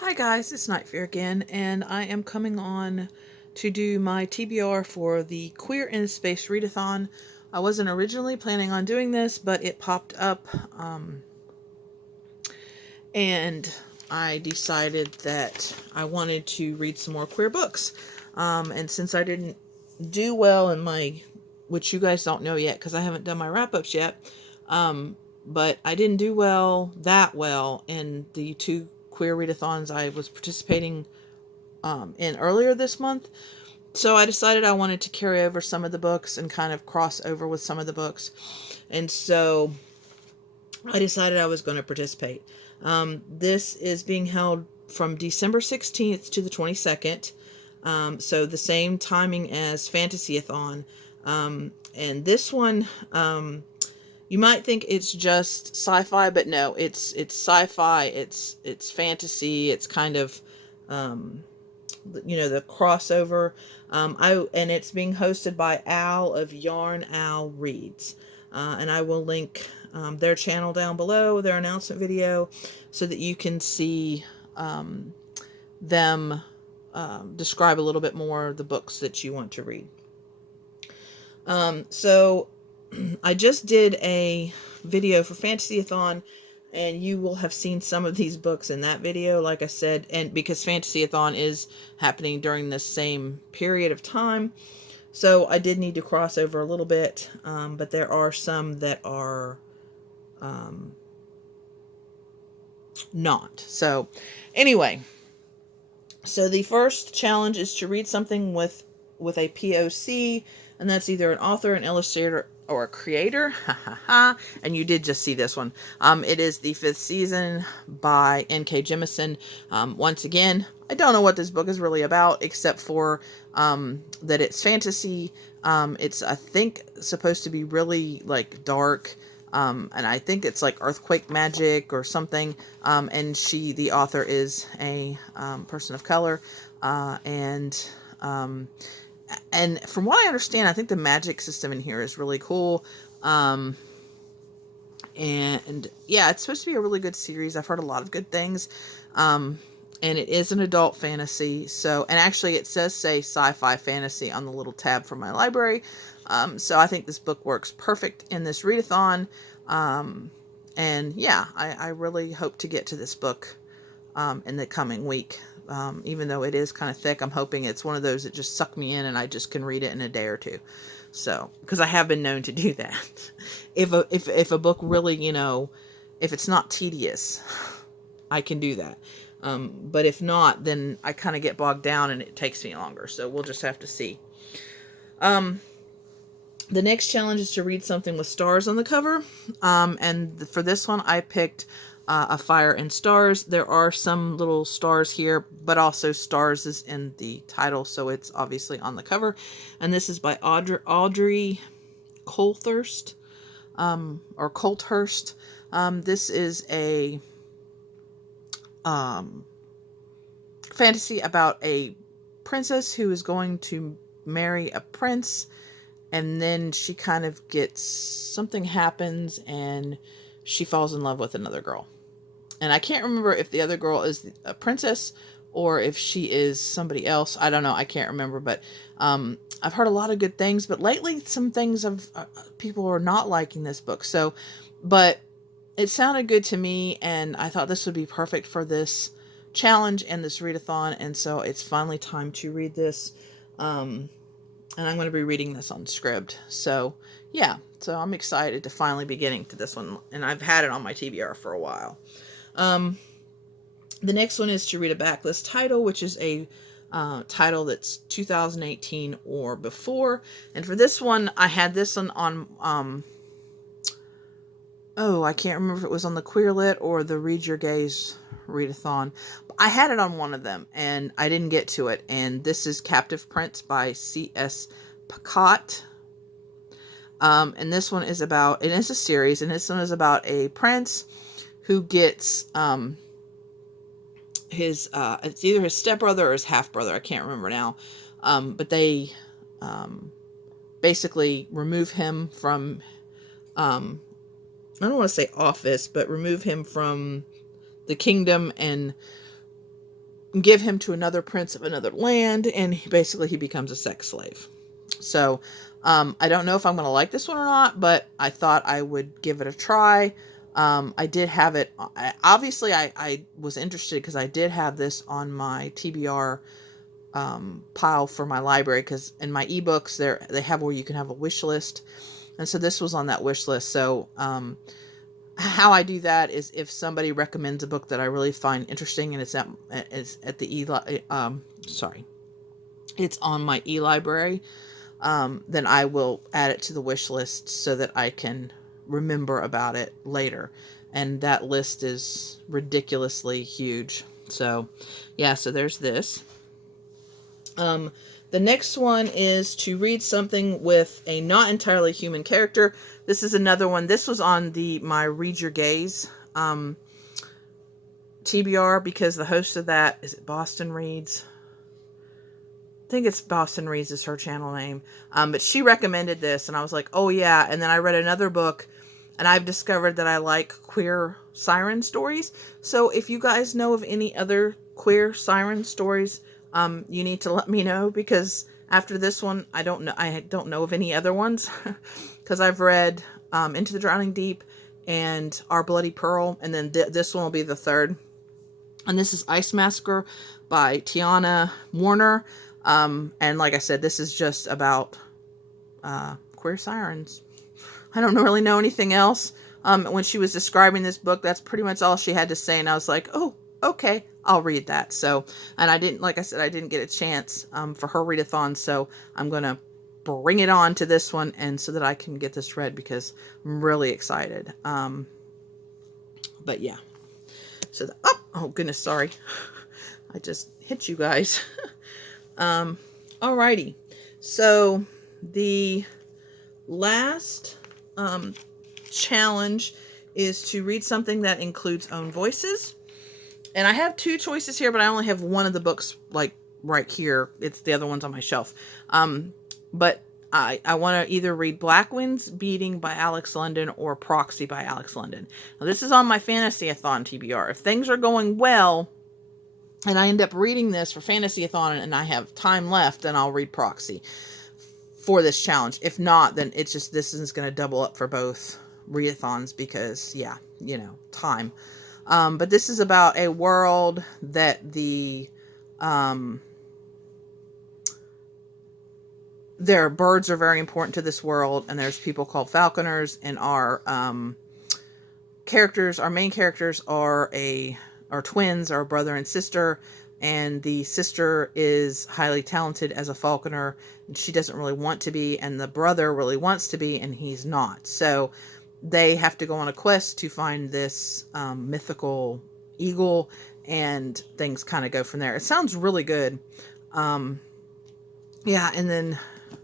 Hi guys, it's Night Fear again, and I am coming on to do my TBR for the Queer in Space Readathon. I wasn't originally planning on doing this, but it popped up, and I decided that I wanted to read some more queer books. And since I didn't do well in my, which you guys don't know yet because I haven't done my wrap-ups yet, but I didn't do that well in the two queer readathons I was participating in earlier this month. So I decided I wanted to carry over some of the books and kind of cross over with some of the books. And so I decided I was going to participate. This is being held from December 16th to the 22nd. So the same timing as Fantasyathon. And this one, you might think it's just sci-fi, but no, it's sci-fi, it's fantasy, it's kind of the crossover. And it's being hosted by Owl of YarnOwlReads. And I will link their channel down below, their announcement video, so that you can see them describe a little bit more the books that you want to read. So I just did a video for Fantasyathon, and you will have seen some of these books in that video, like I said, and because Fantasyathon is happening during the same period of time, so I did need to cross over a little bit, but there are some that are not. So anyway, so the first challenge is to read something with a POC, and that's either an author, an illustrator, or a creator. And you did just see this one. It is The Fifth Season by N.K. Jemisin. Once again, I don't know what this book is really about, except for that it's fantasy. It's, I think, supposed to be really like dark. And I think it's like earthquake magic or something. And the author, is a person of color. And from what I understand, I think the magic system in here is really cool. And yeah, it's supposed to be a really good series. I've heard a lot of good things. And it is an adult fantasy. So, and actually it says say sci-fi fantasy on the little tab from my library. So I think this book works perfect in this readathon. And yeah, I really hope to get to this book in the coming week. Even though it is kind of thick, I'm hoping it's one of those that just suck me in and I just can read it in a day or two. So, because I have been known to do that. If a book really, if it's not tedious, I can do that. But if not, then I kind of get bogged down and it takes me longer. So we'll just have to see. The next challenge is to read something with stars on the cover. And for this one, I picked A Fire and Stars. There are some little stars here, but also stars is in the title, so it's obviously on the cover. And this is by Audrey Colthurst, or Colthurst. This is a fantasy about a princess who is going to marry a prince, and then she kind of something happens and she falls in love with another girl. And I can't remember if the other girl is a princess or if she is somebody else. I don't know. I can't remember. But I've heard a lot of good things. But lately, some things people are not liking this book. So, but it sounded good to me. And I thought this would be perfect for this challenge and this readathon. And so it's finally time to read this. And I'm going to be reading this on Scribd. So, yeah. So I'm excited to finally be getting to this one. And I've had it on my TBR for a while. The next one is to read a backlist title, which is a title that's 2018 or before. And for this one, I had this one on, I can't remember if it was on the Queer Lit or the Read Your Gaze readathon. I had it on one of them, and I didn't get to it. And this is Captive Prince by C.S. Pacat. And this one is about, it is a series, and this one is about a prince who gets it's either his stepbrother or his half-brother, I can't remember now, but they basically remove him from I don't want to say office, but remove him from the kingdom and give him to another prince of another land, and he becomes a sex slave. So I don't know if I'm going to like this one or not, but I thought I would give it a try. I did have it. Obviously, I was interested because I did have this on my TBR pile for my library, because in my ebooks they have where you can have a wish list, and so this was on that wish list. So how I do that is if somebody recommends a book that I really find interesting and it's at the it's on my e-library, then I will add it to the wish list so that I can remember about it later. And that list is ridiculously huge. So yeah, so there's this. The next one is to read something with a not entirely human character. This is another one. This was on my Read Your Gaze TBR, because the host of that, is it Boston Reads? I think it's Boston Reads is her channel name. But she recommended this, and I was like, oh yeah. And then I read another book, and I've discovered that I like queer siren stories. So if you guys know of any other queer siren stories, you need to let me know, because after this one, I don't know of any other ones, because I've read Into the Drowning Deep and Our Bloody Pearl, and then this one will be the third. And this is Ice Massacre by Tiana Warner. And like I said, this is just about queer sirens. I don't really know anything else. When she was describing this book, that's pretty much all she had to say, and I was like, oh, okay, I'll read that. So, and I didn't, like I said, I didn't get a chance for her readathon, so I'm going to bring it on to this one, and so that I can get this read, because I'm really excited. But yeah. So, oh goodness, sorry. I just hit you guys. Alrighty. So, the last challenge is to read something that includes own voices. And I have two choices here, but I only have one of the books, like, right here. It's the other one's on my shelf. But I want to either read Black Winds Beating by Alex London or Proxy by Alex London. Now, this is on my Fantasy-a-thon TBR. If things are going well, and I end up reading this for Fantasy-a-thon and I have time left, then I'll read Proxy for this challenge. If not, then it's just, this is going to double up for both readathons, because, yeah, time. But this is about a world that their birds are very important to this world, and there's people called falconers, and our main characters are twins, are a brother and sister, and the sister is highly talented as a falconer, and she doesn't really want to be, and the brother really wants to be, and he's not. So they have to go on a quest to find this mythical eagle, and things kind of go from there. It sounds really good. Yeah, and then,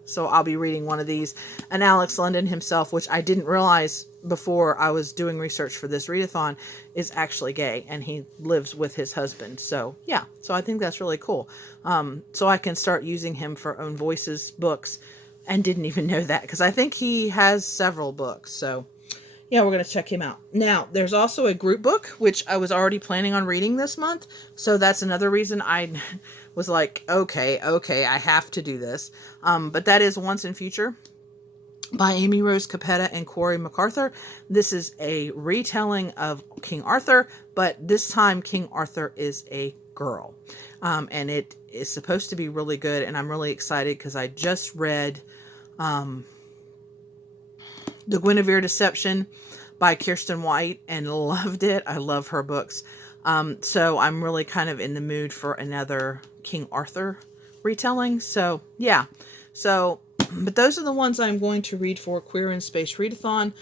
so I'll be reading one of these. And Alex London himself, which I didn't realize before I was doing research for this readathon, is actually gay, and he lives with his husband. So yeah, so I think that's really cool. So I can start using him for Own Voices books, and didn't even know that, because I think he has several books. So yeah, we're going to check him out. Now, there's also a group book, which I was already planning on reading this month. So that's another reason I was like, okay, I have to do this. But that is Once and Future by Amy Rose Capetta and Cori McCarthy. This is a retelling of King Arthur, but this time King Arthur is a girl. And it is supposed to be really good, and I'm really excited because I just read The Guinevere Deception by Kirsten White and loved it. I love her books. So I'm really kind of in the mood for another King Arthur retelling. So yeah. So, but those are the ones I'm going to read for Queer in Space Readathon.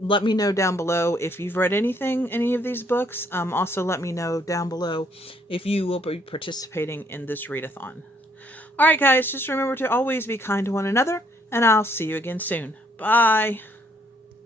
Let me know down below if you've read any of these books. Also let me know down below if you will be participating in this readathon. Alright guys, just remember to always be kind to one another, and I'll see you again soon. Bye!